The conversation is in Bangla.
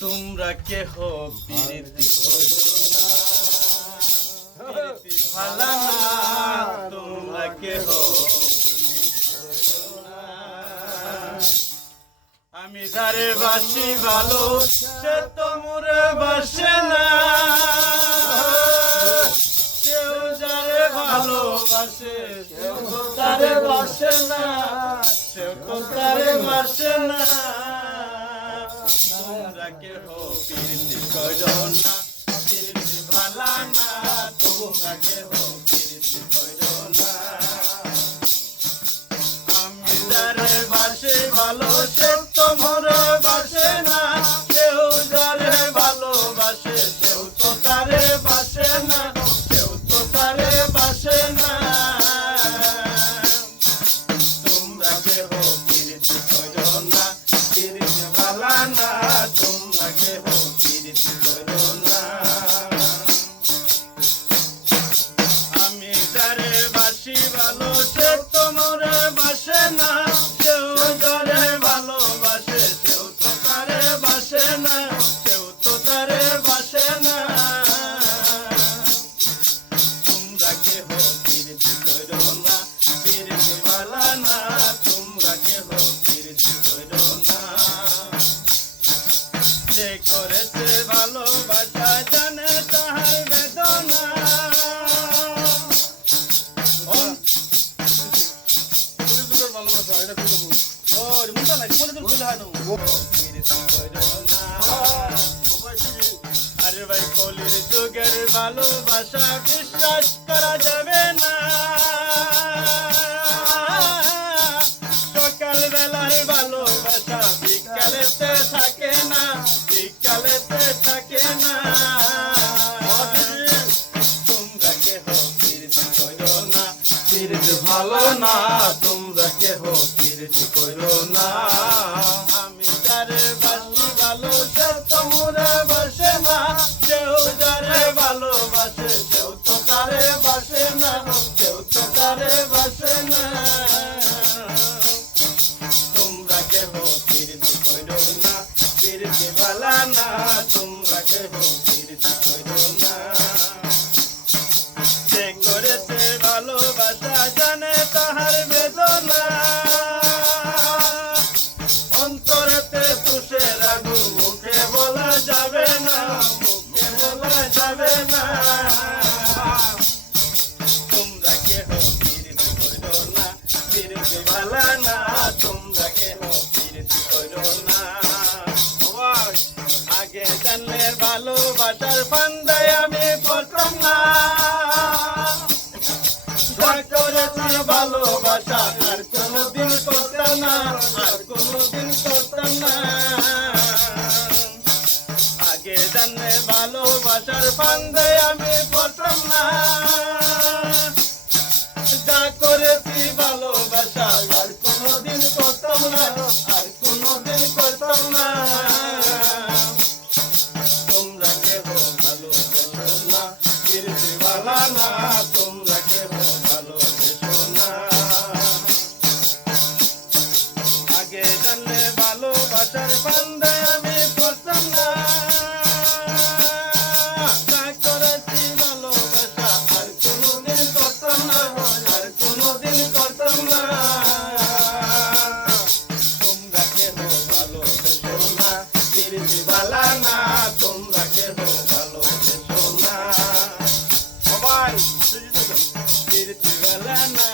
তোমরা কেহ প্রীতি করো না, প্রীতি ভালো না, তোমরা কেহ আমি যারে বাসি ভালো সে তো মোরে বাসে না, কেউ যারে ভালোবাসে কেউ তারে বাসে না, কেউ তারে বাসে না। তোমরা কেহ প্রীতি করো না, প্রীতি ভালো না, তোমরা কেহ প্রীতি করো না। আমি যারে বাসি ভালো সে তো মোরে বাসে না, কেউ যারে ভালোবাসে কেউ তো তারে বাসে না, কেউ তো তারে বাসে না। তোমরা কেহ প্রীতি করো না, প্রীতি ভালো না, তোমরা কেহ প্রীতি করো না। আমি যারে বাসি ভালো সে তো মোরে বাসে না, কেউ যারে ভালোবাসে কেউ তো তারে বাসে না, কেউ তো তারে বাসে না। তোমরা কেহ প্রীতি করো না, প্রীতি ভালো না, তোমরা কেহ প্রীতি করো না। যে করেছে ভালোবাসা জানে তাহার বেদনা, আরে ভাই কলির যুগের ভালোবাসা বিশ্বাস করা যাবে না, সকাল বেলার ভালোবাসা বিকালেতে থাকে না, বিকালেতে থাকে না। তোমরা কেহ প্রীতি করো না, প্রীতি ভালো না, তোমরা কেহ প্রীতি করো না। আমি যারে বাসি ভালো সে তো মোরে বাসে না, কেউ যারে ভালোবাসে কেউ তো তারে বাসে না, কেউ তো তারে বাসে না। তোমরা কেহ প্রীতি করো না, প্রীতি ভালো না, তোমরা কেহ প্রীতি করো না। যে করেছে ভালোবাসা জানে তাহার বেদনা, অন্তরেতে তুষের আগুন মুখে বলা যাবে না, মুখে বলা যাবে না। তোমরা কেহ প্রীতি করো না, প্রীতি ভালো না, তোমরা কেহ প্রীতি করো না। আগে জানলে ভালোবাসার ফান্দায় আমি পড়তাম না, করেছে ভালোবাসা আর কোনদিন করতাম না, আর কোনদিন করতাম না। আগে জানলে ভালোবাসার ফান্দায় আমি পড়তাম না, যা করেছি ভালোবাসা আর কোনদিন করতাম না, আর কোনদিন করতাম না। তোমরা কেহ ভালোবেসো না, প্রীতি ভালো না, তোমরা কেহ ভালোবেসো না। আগে জানলে ভালোবাসার ফান্দায় আমি পড়তাম না, যা করেছি ভালোবাসা আর কোনদিন করতাম না, আর কোনদিন করতাম না। তোমরা কেহ ভালোবেসো না, প্রীতি ভালো না, তোমরা কেহ ভালোবেসো না। সবাই প্রীতি ভালো না।